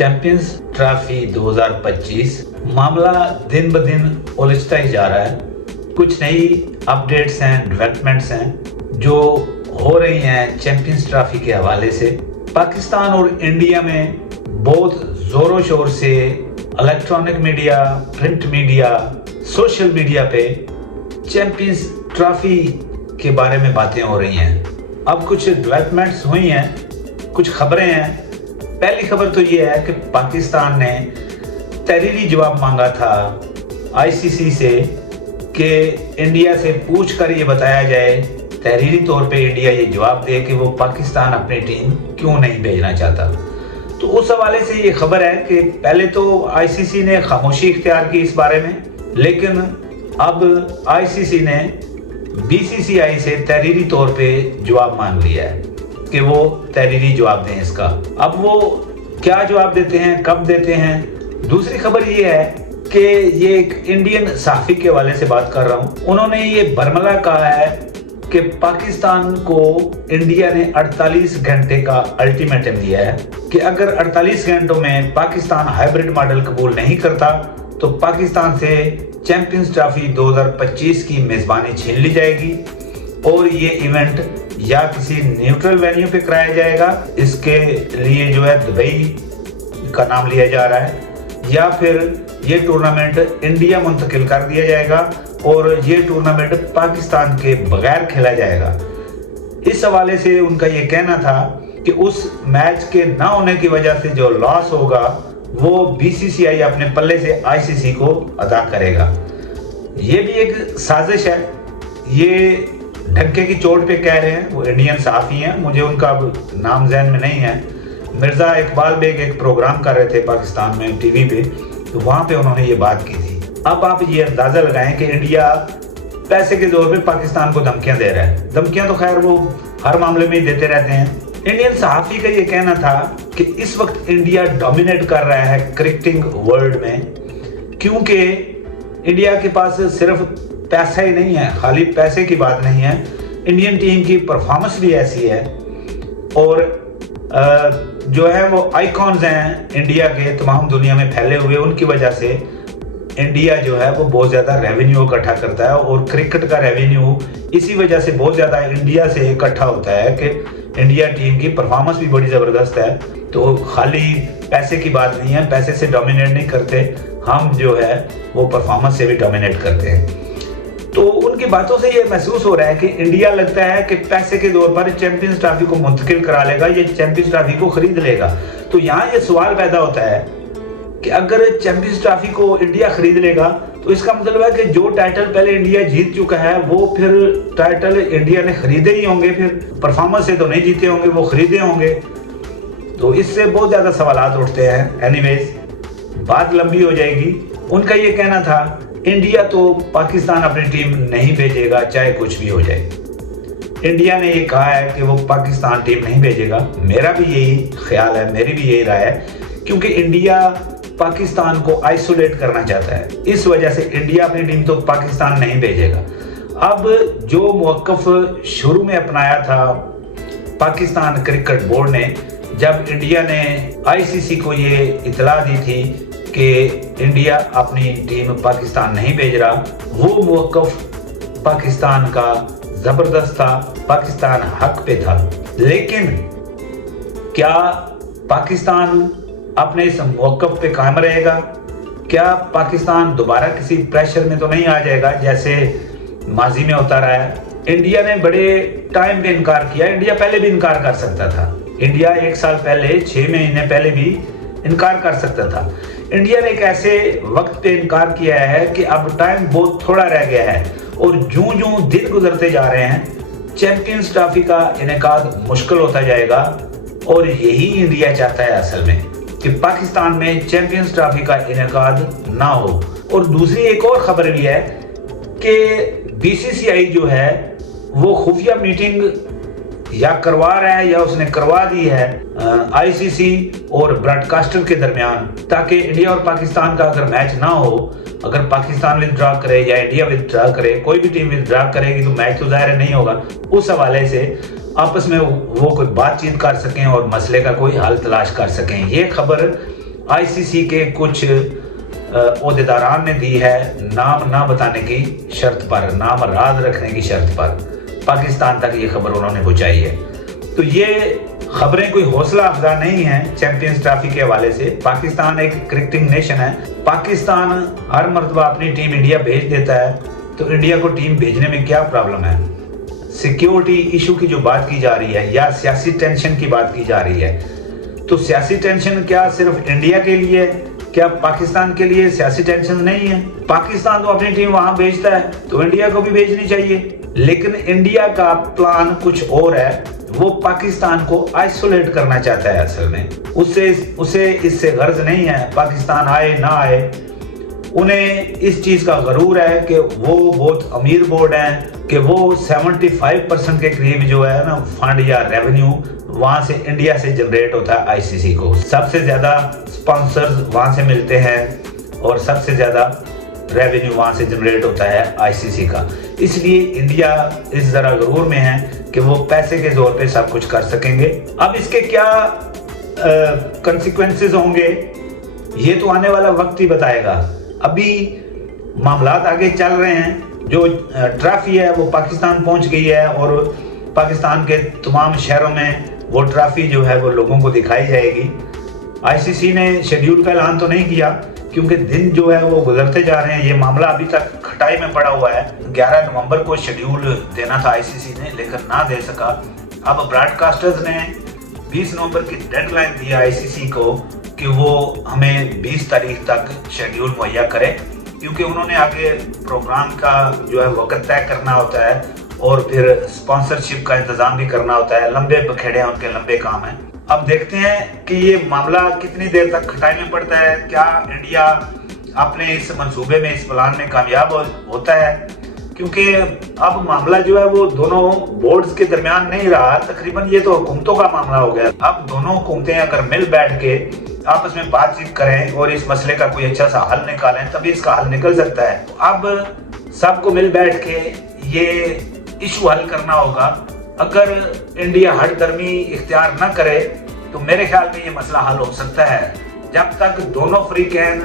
Champions trophy 2025 मामला दिन ब दिन उलझता ही जा रहा है। कुछ नई अपडेट्स हैं, डेवलपमेंट्स हैं जो हो रही हैं चैंपियंस ट्रॉफी के हवाले से। पाकिस्तान और इंडिया में बहुत ज़ोरों शोर से electronic media, print media, social media पे चैंपियंस ट्रॉफी के बारे में बातें हो रही हैं। अब कुछ डेवलपमेंट्स हुई हैं, कुछ खबरें हैं। पहली खबर तो ये है कि पाकिस्तान ने तहरीरी जवाब मांगा था आईसीसी से कि इंडिया से पूछ कर ये बताया जाए, तहरीरी तौर पे इंडिया ये जवाब दे कि वो पाकिस्तान अपनी टीम क्यों नहीं भेजना चाहता। तो उस हवाले से ये खबर है कि पहले तो आईसीसी ने खामोशी इख्तियार की इस बारे में, लेकिन अब आईसीसी ने बीसीसीआई से तहरीरी तौर पे जवाब मांग लिया है कि वो तहरीरी जवाब दें इसका। अब वो क्या जवाब देते हैं, कब देते हैं। दूसरी खबर ये है कि ये एक इंडियन सहाफ़ी के हवाले से बात कर रहा हूँ। उन्होंने ये बरमला कहा है कि पाकिस्तान को इंडिया ने 48 घंटे का अल्टीमेटम दिया है कि अगर 48 घंटों में पाकिस्तान हाइब्रिड मॉडल कबूल नहीं करता तो पाकिस्तान से चैंपियंस ट्रॉफी 2025 की मेज़बानी छीन ली जाएगी और ये इवेंट या किसी न्यूट्रल वेन्यू पे कराया जाएगा, इसके लिए जो है दुबई का नाम लिया जा रहा है, या फिर ये टूर्नामेंट इंडिया मुंतकिल कर दिया जाएगा और ये टूर्नामेंट पाकिस्तान के बगैर खेला जाएगा। इस हवाले से उनका ये कहना था कि उस मैच के ना होने की वजह से जो लॉस होगा वो बीसीसीआई अपने पल्ले से आईसीसी को अदा करेगा। ये भी एक साजिश है, ये ढक्के की चोट पे कह रहे हैं। वो इंडियन सहाफ़ी हैं, मुझे उनका नाम ज़हन में नहीं है। मिर्ज़ा इकबाल बेग एक प्रोग्राम कर रहे थे पाकिस्तान में टीवी पे, तो वहाँ पे उन्होंने ये बात की थी। अब आप ये अंदाज़ा लगाएं कि इंडिया पैसे के जोर पे पाकिस्तान को धमकियाँ दे रहा है। धमकियाँ तो खैर वो हर मामले में ही देते रहते हैं। इंडियन सहाफ़ी का ये कहना था कि इस वक्त इंडिया डोमिनेट कर रहा है क्रिकेटिंग वर्ल्ड में, क्योंकि इंडिया के पास सिर्फ पैसा ही नहीं है, खाली पैसे की बात नहीं है, इंडियन टीम की परफॉर्मेंस भी ऐसी है और जो है वो आइकॉन्स हैं इंडिया के तमाम दुनिया में फैले हुए। उनकी वजह से इंडिया जो है वो बहुत ज़्यादा रेवेन्यू इकट्ठा करता है और क्रिकेट का रेवेन्यू इसी वजह से बहुत ज़्यादा इंडिया से इकट्ठा होता है कि इंडिया टीम की परफॉर्मेंस भी बड़ी ज़बरदस्त है। तो खाली पैसे की बात नहीं है, पैसे से डोमिनेट नहीं करते हम, जो है वो परफॉर्मेंस से भी डोमिनेट करते हैं। तो उनकी बातों से ये महसूस हो रहा है कि इंडिया लगता है कि पैसे के दौर पर चैंपियंस ट्रॉफी को मुंतकिल करा लेगा, ये चैंपियंस ट्रॉफी को खरीद लेगा। तो यहाँ ये सवाल पैदा होता है कि अगर चैंपियंस ट्रॉफी को इंडिया खरीद लेगा तो इसका मतलब है कि जो टाइटल पहले इंडिया जीत चुका है वो फिर टाइटल इंडिया ने खरीदे ही होंगे, फिर परफॉर्मेंस से तो नहीं जीते होंगे, वो खरीदे होंगे। तो इससे बहुत ज़्यादा सवाल उठते हैं। एनीवेज, बात लंबी हो जाएगी। उनका ये कहना था इंडिया तो पाकिस्तान अपनी टीम नहीं भेजेगा चाहे कुछ भी हो जाए। इंडिया ने ये कहा है कि वो पाकिस्तान टीम नहीं भेजेगा। मेरा भी यही ख्याल है, मेरी भी यही राय है, क्योंकि इंडिया पाकिस्तान को आइसोलेट करना चाहता है। इस वजह से इंडिया अपनी टीम तो पाकिस्तान नहीं भेजेगा। अब जो मौक़िफ़ शुरू में अपनाया था पाकिस्तान क्रिकेट बोर्ड ने, जब इंडिया ने आईसीसी को ये इतला दी थी कि इंडिया अपनी टीम पाकिस्तान नहीं भेज रहा, वो मौक़िफ़ पाकिस्तान का ज़बरदस्त था, पाकिस्तान हक पे था। लेकिन क्या पाकिस्तान अपने इस मौक़िफ़ पे कायम रहेगा? क्या पाकिस्तान दोबारा किसी प्रेशर में तो नहीं आ जाएगा जैसे माजी में होता रहा है? इंडिया ने बड़े टाइम पे इनकार किया। इंडिया पहले भी इनकार कर सकता था। इंडिया 1 साल पहले, 6 महीने पहले भी इनकार कर सकता था। इंडिया ने एक ऐसे वक्त पे इनकार किया है कि अब टाइम बहुत थोड़ा रह गया है और जूं जूं दिन गुजरते जा रहे हैं चैंपियंस ट्रॉफी का इनेकाद मुश्किल होता जाएगा। और यही इंडिया चाहता है असल में कि पाकिस्तान में चैंपियंस ट्रॉफी का इनेकाद ना हो। और दूसरी एक और खबर भी है कि बीसीसीआई जो है वो खुफिया मीटिंग या करवा रहा है या उसने करवा दी है आईसीसी और ब्रॉडकास्टर के दरमियान, ताकि इंडिया और पाकिस्तान का अगर मैच ना हो, अगर पाकिस्तान विथड्रॉ करे या इंडिया विथड्रॉ करे, कोई भी टीम विथड्रॉ करेगी तो मैच तो ज़ाहिर नहीं होगा। उस हवाले से आपस में वो कोई बातचीत कर सकें और मसले का कोई हल तलाश कर सकें। ये खबर आईसीसी के कुछ ओहदेदारान ने दी है नाम ना बताने की शर्त पर, नाम राज रखने की शर्त पर। पाकिस्तान तक ये खबर उन्होंने पहुंचाई है। तो ये खबरें कोई हौसला अफजा नहीं है चैंपियंस ट्रॉफी के हवाले से। पाकिस्तान एक क्रिकेटिंग नेशन है। पाकिस्तान हर मर्तबा अपनी टीम इंडिया भेज देता है, तो इंडिया को टीम भेजने में क्या प्रॉब्लम है? सिक्योरिटी इशू की जो बात की जा रही है या सियासी टेंशन की बात की जा रही है, तो सियासी टेंशन क्या सिर्फ इंडिया के लिए, क्या पाकिस्तान के लिए सियासी टेंशन नहीं है? पाकिस्तान तो अपनी टीम वहां भेजता है, तो इंडिया को भी भेजनी चाहिए। लेकिन इंडिया का प्लान कुछ और है। वो पाकिस्तान को आइसोलेट करना चाहता है। असल में उसे इससे गर्ज नहीं है पाकिस्तान आए ना आए। उन्हें इस चीज का गरूर है कि वो बहुत अमीर बोर्ड है, कि वो 75% के करीब जो है ना फंड या रेवेन्यू वहां से इंडिया से जनरेट होता है। आईसीसी को सबसे ज्यादा स्पॉन्सर्स वहां से मिलते हैं और सबसे ज्यादा रेवेन्यू वहां से जनरेट होता है आईसीसी का। इसलिए इंडिया इस जरा गरूर में है कि वो पैसे के जोर पे सब कुछ कर सकेंगे। अब इसके क्या कंसिक्वेंसेस होंगे ये तो आने वाला वक्त ही बताएगा। अभी मामलात आगे चल रहे हैं। जो ट्रॉफी है वो पाकिस्तान पहुंच गई है और पाकिस्तान के तमाम शहरों में वो ट्रॉफी जो है वो लोगों को दिखाई जाएगी। आईसीसी ने शेड्यूल का ऐलान तो नहीं किया क्योंकि दिन जो है वो गुजरते जा रहे हैं। ये मामला अभी तक खटाई में पड़ा हुआ है। 11 नवंबर को शेड्यूल देना था आईसीसी ने, लेकिन ना दे सका। अब ब्रॉडकास्टर्स ने 20 नवंबर की डेडलाइन दी आईसीसी को कि वो हमें 20 तारीख तक शेड्यूल मुहैया करे, क्योंकि उन्होंने आगे प्रोग्राम का जो है वक्त तय करना होता है और फिर स्पॉन्सरशिप का इंतजाम भी करना होता है। लंबे बखेड़े हैं उनके, लंबे काम हैं। अब देखते हैं कि ये मामला कितनी देर तक खटाई में पड़ता है। क्या इंडिया अपने इस मंसूबे में, इस प्लान में कामयाब होता है? क्योंकि अब मामला जो है वो दोनों बोर्ड्स के दरमियान नहीं रहा, तकरीबन ये तो हुकूमतों का मामला हो गया। अब दोनों हुकूमतें अगर मिल बैठ के आपस में बातचीत करें और इस मसले का कोई अच्छा सा हल निकालें, तभी इसका हल निकल सकता है। अब सबको मिल बैठ के ये इशू हल करना होगा। अगर इंडिया हठधर्मी इख्तियार न करे तो मेरे ख्याल में ये मसला हल हो सकता है। जब तक दोनों फ्रीकैन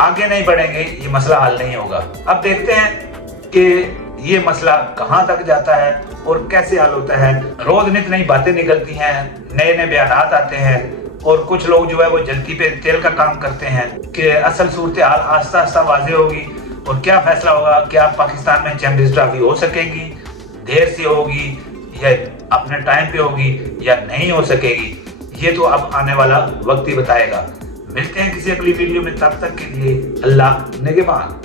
आगे नहीं बढ़ेंगे ये मसला हल नहीं होगा। अब देखते हैं कि ये मसला कहां तक जाता है और कैसे हल होता है। रोज नित नई बातें निकलती हैं, नए नए बयानात आते हैं और कुछ लोग जो है वो जल्दी पे तेल का काम करते हैं कि असल सूरत हाल आस्ता आस्ता वाज़ेह होगी और क्या फैसला होगा। क्या पाकिस्तान में चैंपियंस ट्रॉफी हो सकेगी, देर से होगी या अपने टाइम पे होगी या नहीं हो सकेगी, ये तो अब आने वाला वक्त ही बताएगा। मिलते हैं किसी अगली वीडियो में, तब तक के लिए अल्लाह निगहबान।